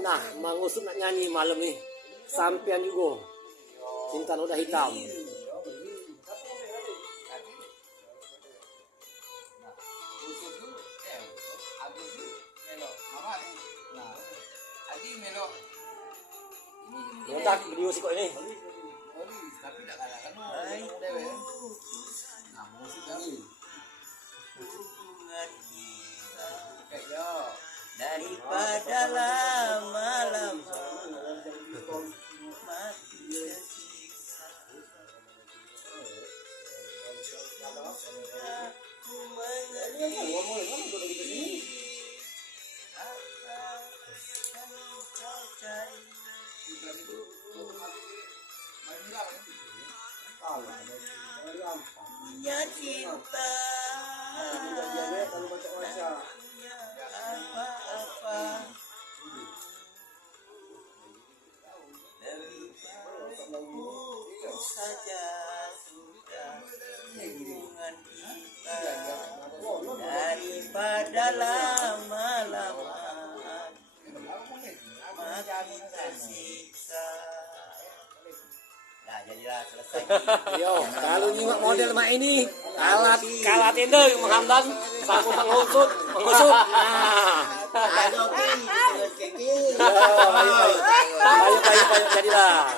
Nah, mengusut nak nyanyi malam nih. Sampean juga. Cinta Noda Hitam. Nonton video sih kok ini. Tapi tidak kalah kan. Nah, musik lagi. Hubungan kita daripada lama-lama mati tersiksa. Aku mengerti apa yang kau cari. Punya cinta tak punya apa-apa, lebih baik saja sudah hubungan kita daripada lama-lama mati tersiksa. Nah, jadilah selesai. Yo, kalau nyimak model mak ini, kalah tenda menghambat, sanggup mengusut. Nah, Ayo, Ki, ayo, jadilah.